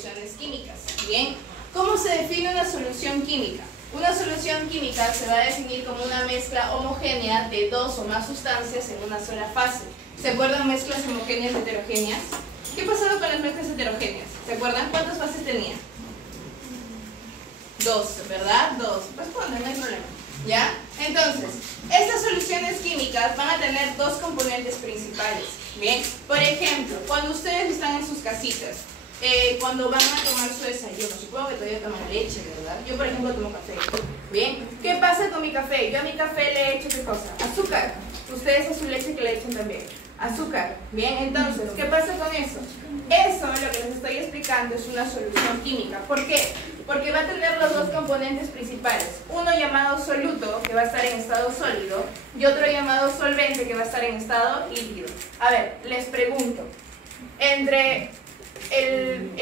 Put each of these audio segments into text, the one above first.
soluciones químicas. Bien, ¿cómo se define una solución química? Una solución química se va a definir como una mezcla homogénea de dos o más sustancias en una sola fase. ¿Se acuerdan mezclas homogéneas heterogéneas? ¿Qué pasaba con las mezclas heterogéneas? ¿Se acuerdan cuántas fases tenía? Dos, ¿verdad? Dos. Responden, no hay problema. ¿Ya? Entonces, estas soluciones químicas van a tener dos componentes principales. Bien, por ejemplo, cuando ustedes están en sus casitas, cuando van a tomar su desayuno, supongo que todavía toman leche, ¿verdad? Yo, por ejemplo, tomo café. Bien, ¿qué pasa con mi café? Yo a mi café le echo, ¿qué cosa? Azúcar. Ustedes a su leche que le echan también azúcar. Bien, entonces, ¿qué pasa con eso? Eso, lo que les estoy explicando, es una solución química. ¿Por qué? Porque va a tener los dos componentes principales. Uno llamado soluto, que va a estar en estado sólido, y otro llamado solvente, que va a estar en estado líquido. A ver, les pregunto, entre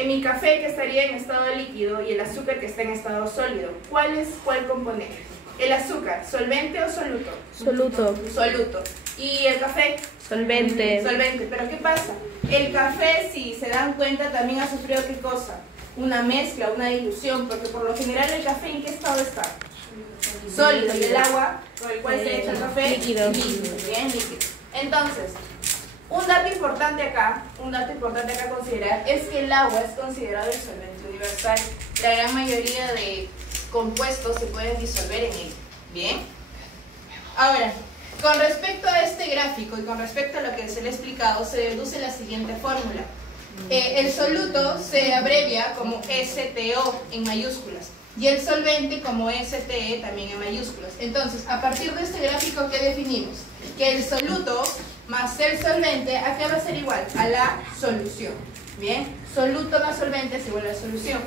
mi café, que estaría en estado líquido, y el azúcar, que está en estado sólido, ¿cuál es cuál componente? ¿El azúcar, solvente o soluto? Soluto. Soluto. ¿Y el café? Solvente. Solvente. ¿Pero qué pasa? El café, si se dan cuenta, también ha sufrido ¿qué cosa? Una mezcla, una dilución, porque por lo general el café, ¿en qué estado está? Sólido. ¿Y el agua con el cual se echa el café? Líquido. Bien, líquido. Entonces, un dato importante acá a considerar es que el agua es considerado el solvente universal. La gran mayoría de compuestos se pueden disolver en él. Bien. Ahora, con respecto a este gráfico y con respecto a lo que se le ha explicado, se deduce la siguiente fórmula. El soluto se abrevia como STO en mayúsculas y el solvente como STE también en mayúsculas. Entonces, a partir de este gráfico, ¿qué definimos? Que el soluto más el solvente, ¿a qué va a ser igual? A la solución. Bien, soluto más solvente es igual a solución.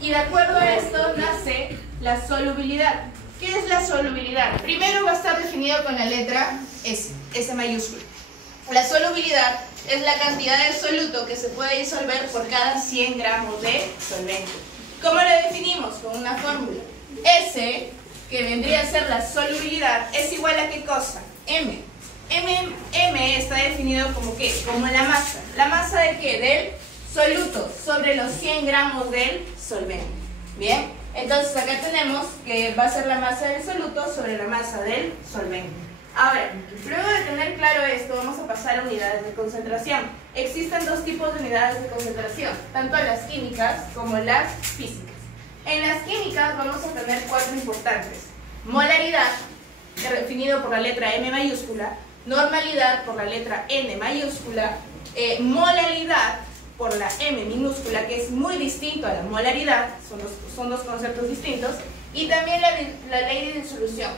Y de acuerdo a esto nace la solubilidad. ¿Qué es la solubilidad? Primero va a estar definido con la letra S, S mayúscula. La solubilidad es la cantidad de soluto que se puede disolver por cada 100 gramos de solvente. ¿Cómo lo definimos? Con una fórmula. S, que vendría a ser la solubilidad, es igual a ¿qué cosa? M. M está definido como ¿qué? Como la masa. ¿La masa de qué? Del soluto sobre los 100 gramos del solvente. Bien. Entonces acá tenemos que va a ser la masa del soluto sobre la masa del solvente. Ahora, luego de tener claro esto, vamos a pasar a unidades de concentración. Existen dos tipos de unidades de concentración, tanto las químicas como las físicas. En las químicas vamos a tener cuatro importantes. Molaridad, definido por la letra M mayúscula, normalidad por la letra N mayúscula, molalidad por la M minúscula, que es muy distinto a la molaridad, son dos conceptos distintos, y también la ley de disolución,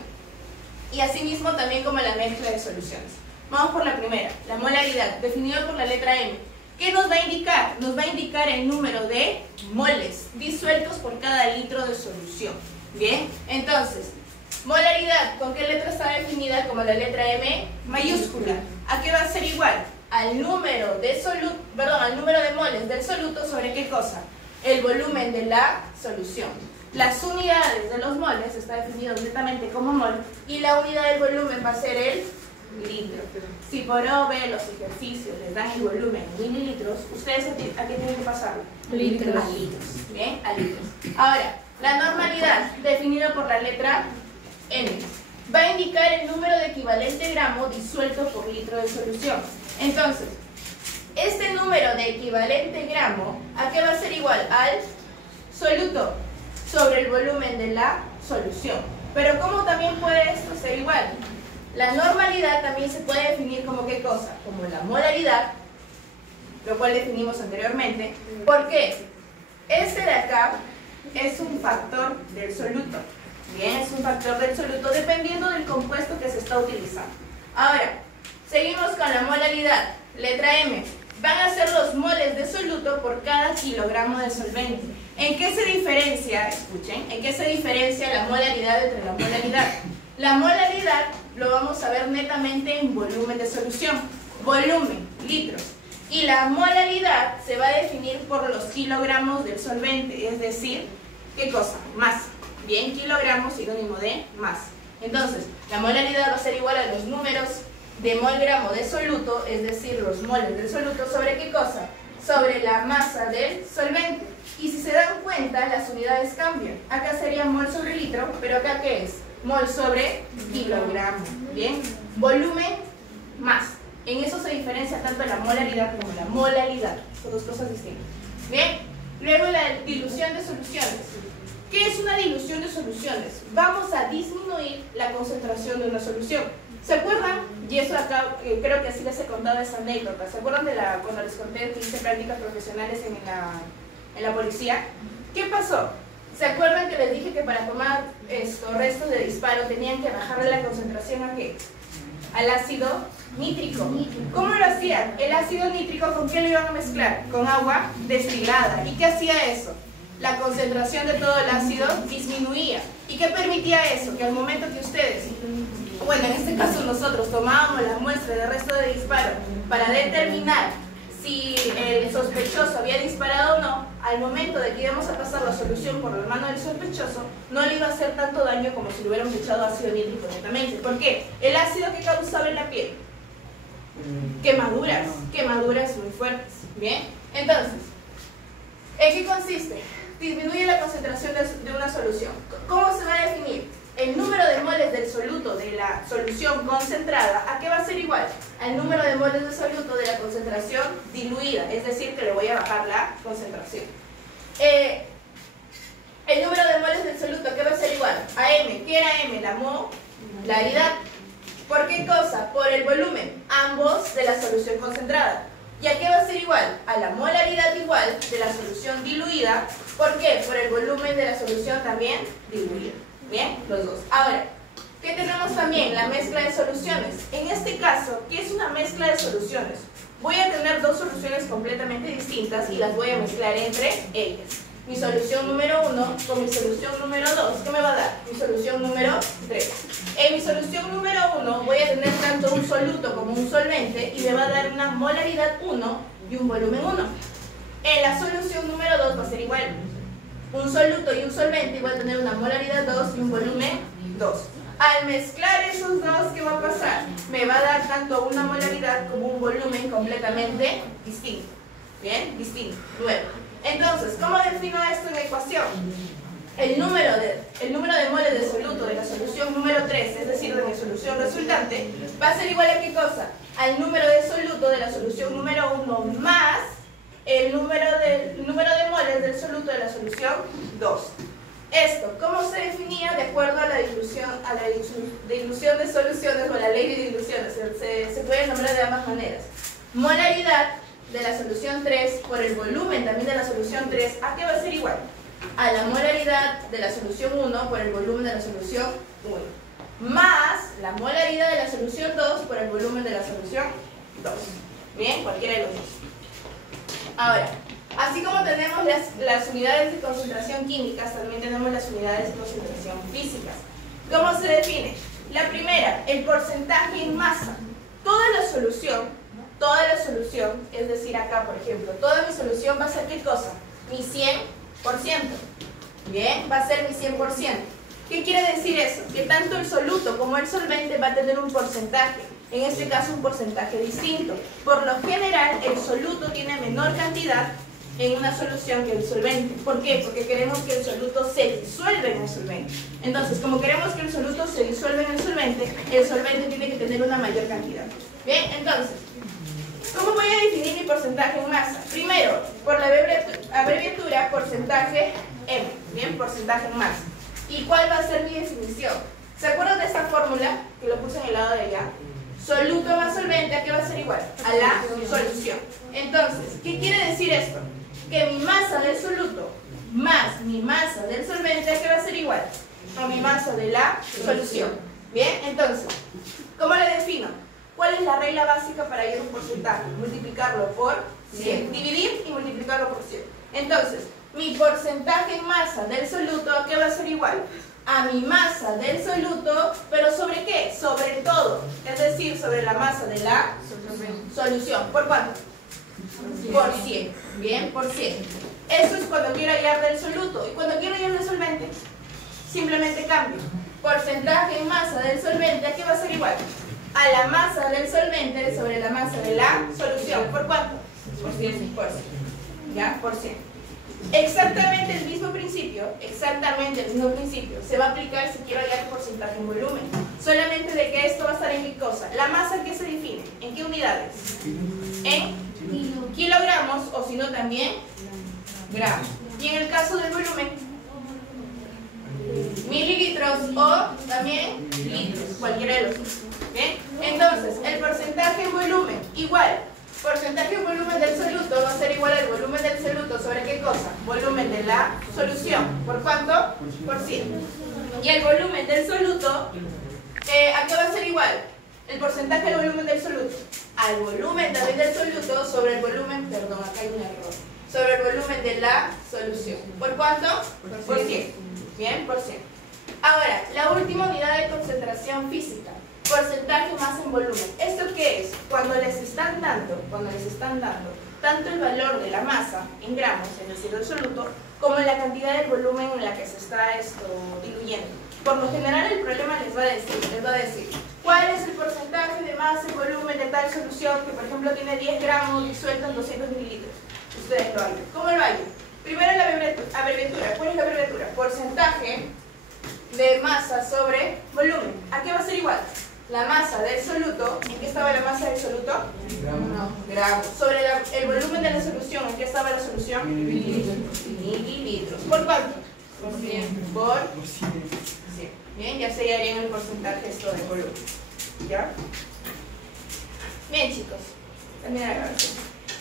y asimismo también como la mezcla de soluciones. Vamos por la primera, la molaridad, definida por la letra M. ¿Qué nos va a indicar? Nos va a indicar el número de moles disueltos por cada litro de solución. Bien, entonces, molaridad, ¿con qué letra está definida? Como la letra M mayúscula. ¿A qué va a ser igual? Al número de moles del soluto sobre ¿qué cosa? El volumen de la solución. Las unidades de los moles está definido netamente como mol y la unidad del volumen va a ser el litro. Si por OB los ejercicios les dan el volumen en mililitros, ¿ustedes a qué tienen que pasarlo? Litros. A litros. Bien, a litros. Ahora, la normalidad, definida por la letra N, va a indicar el número de equivalente gramo disuelto por litro de solución. Entonces, este número de equivalente gramo, ¿a qué va a ser igual? Al soluto sobre el volumen de la solución. Pero ¿cómo también puede esto ser igual? La normalidad también se puede definir como ¿qué cosa? Como la molaridad, lo cual definimos anteriormente. ¿Por qué? Este de acá es un factor del soluto. Bien, es un factor del soluto dependiendo del compuesto que se está utilizando. Ahora, seguimos con la molaridad, letra M. Van a ser los moles de soluto por cada kilogramo de solvente. ¿En qué se diferencia? Escuchen, ¿en qué se diferencia la molaridad entre la molaridad? La molaridad lo vamos a ver netamente en volumen de solución. Volumen, litros. Y la molaridad se va a definir por los kilogramos del solvente, es decir, ¿qué cosa? Masa. Bien, kilogramos, sinónimo de masa. Entonces, la molaridad va a ser igual a los números de mol gramo de soluto, es decir, los moles del soluto, ¿sobre qué cosa? sobre la masa del solvente. Y si se dan cuenta, las unidades cambian. Acá sería mol sobre litro, pero acá ¿qué es? Mol sobre kilogramo. Bien, volumen más. En eso se diferencia tanto la molaridad como la molalidad. Son dos cosas distintas. Bien, luego la dilución de soluciones. ¿Qué es una dilución de soluciones? Vamos a disminuir la concentración de una solución. ¿Se acuerdan? Y eso acá, creo que así les he contado esa anécdota. ¿Se acuerdan de cuando les conté que hice prácticas profesionales en la policía? ¿Qué pasó? ¿Se acuerdan que les dije que para tomar restos de disparo tenían que bajarle la concentración a qué? Al ácido nítrico. ¿Cómo lo hacían? El ácido nítrico, ¿con qué lo iban a mezclar? Con agua destilada. ¿Y qué hacía eso? La concentración de todo el ácido disminuía. ¿Y qué permitía eso? Que al momento que ustedes, bueno, en este caso nosotros tomábamos la muestra de resto de disparo para determinar si el sospechoso había disparado o no, al momento de que íbamos a pasar la solución por la mano del sospechoso, no le iba a hacer tanto daño como si le hubiéramos echado ácido nítrico netamente. ¿Por qué? El ácido que causaba en la piel, quemaduras muy fuertes. Bien, entonces, ¿en qué consiste? Disminuye la concentración de una solución. ¿Cómo se va a definir? El número de moles del soluto de la solución concentrada, ¿a qué va a ser igual? Al número de moles del soluto de la concentración diluida, es decir, que le voy a bajar la concentración. El número de moles del soluto, ¿a qué va a ser igual? A M. ¿Qué era M? La molaridad. ¿Por qué cosa? Por el volumen, ambos de la solución concentrada. ¿Y a qué va a ser igual? A la molaridad igual de la solución diluida. ¿Por qué? Por el volumen de la solución también diluida. Bien, los dos. Ahora, ¿qué tenemos también? La mezcla de soluciones. En este caso, ¿qué es una mezcla de soluciones? Voy a tener dos soluciones completamente distintas y las voy a mezclar entre ellas. Mi solución número 1 con mi solución número 2, ¿qué me va a dar? Mi solución número 3. En mi solución número 1 voy a tener tanto un soluto como un solvente y me va a dar una molaridad 1 y un volumen 1. En la solución número 2 va a ser igual. Un soluto y un solvente igual a tener una molaridad 2 y un volumen 2. Al mezclar esos dos, ¿qué va a pasar? Me va a dar tanto una molaridad como un volumen completamente distinto. ¿Bien? Distinto, nuevo. Entonces, ¿cómo defino esto en la ecuación? El número de moles de soluto de la solución número 3, es decir, de mi solución resultante, va a ser igual a ¿qué cosa? Al número de soluto de la solución número 1 más el número de moles del soluto de la solución 2. Esto, ¿cómo se definía? De acuerdo a la dilución de soluciones o a la ley de diluciones. Se puede nombrar de ambas maneras. Molaridad de la solución 3 por el volumen también de la solución 3, ¿a qué va a ser igual? A la molaridad de la solución 1 por el volumen de la solución 1. Más la molaridad de la solución 2 por el volumen de la solución 2. Bien, cualquiera de los dos. Ahora, así como tenemos las unidades de concentración químicas, también tenemos las unidades de concentración físicas. ¿Cómo se define? La primera, el porcentaje en masa. Toda la solución, es decir, acá por ejemplo, toda mi solución va a ser ¿qué cosa? Mi 100%. Bien, va a ser mi 100%. ¿Qué quiere decir eso? Que tanto el soluto como el solvente va a tener un porcentaje. En este caso un porcentaje distinto. Por lo general el soluto tiene menor cantidad en una solución que el solvente. ¿Por qué? Porque queremos que el soluto se disuelva en el solvente. Entonces, como queremos que el soluto se disuelva en el solvente tiene que tener una mayor cantidad. Bien, entonces, ¿cómo voy a definir mi porcentaje en masa? Primero, por la abreviatura porcentaje M. Bien, porcentaje en masa. ¿Y cuál va a ser mi definición? ¿Se acuerdan de esta fórmula? Que lo puse en el lado de allá. Soluto más solvente, ¿a qué va a ser igual? A la solución. Entonces, ¿qué quiere decir esto? Que mi masa del soluto más mi masa del solvente, ¿a qué va a ser igual? A mi masa de la solución. Bien, entonces, ¿cómo le defino? ¿Cuál es la regla básica para ir a un porcentaje? Multiplicarlo por 100. Dividir y multiplicarlo por 100. Entonces, mi porcentaje en masa del soluto, ¿a qué va a ser igual? A mi masa del soluto, ¿pero sobre qué? Sobre todo, es decir, sobre la masa de la solución. ¿Por cuánto? Por 100. Bien, por 100. Eso es cuando quiero hallar del soluto. Y cuando quiero hallar del solvente, simplemente cambio. Porcentaje en masa del solvente, ¿a qué va a ser igual? A la masa del solvente sobre la masa de la solución. ¿Por cuánto? Por 100%. ¿Ya? Por 100. Exactamente el mismo principio se va a aplicar si quiero hallar el porcentaje en volumen. Solamente de que esto va a estar en qué cosa. La masa, ¿en qué se define? ¿En qué unidades? En kilogramos o si no también gramos. Y en el caso del volumen, mililitros o también litros, cualquiera de los dos. ¿Bien? Entonces, el porcentaje en volumen, igual. Porcentaje en volumen del soluto va a ser igual al volumen del soluto sobre qué cosa? Volumen de la solución. ¿Por cuánto? Por 100. Y el volumen del soluto, ¿a qué va a ser igual? El porcentaje del volumen del soluto al volumen también del soluto sobre el volumen, perdón, acá hay un error, sobre el volumen de la solución. ¿Por cuánto? Por 100. Bien, por 100. Ahora, la última unidad de concentración física. Porcentaje más en volumen. ¿Esto qué es? Cuando les están dando tanto el valor de la masa en gramos, es decir, el soluto, como la cantidad del volumen en la que se está diluyendo. Por lo general el problema les va a decir cuál es el porcentaje de masa en volumen de tal solución que por ejemplo tiene 10 gramos disuelto en 200 mililitros. Ustedes lo hallan. ¿Cómo lo hallan? Primero la abreviatura. ¿Cuál es la abreviatura? Porcentaje de masa sobre volumen. ¿A qué va a ser igual? La masa del soluto, ¿en qué estaba la masa del soluto? Gramos. Sobre el volumen de la solución, ¿en qué estaba la solución? Mililitros. ¿Por cuánto? Por 100. Por 100. Bien, ya se hallarían el porcentaje esto de volumen. ¿Ya? Bien, chicos. También acá.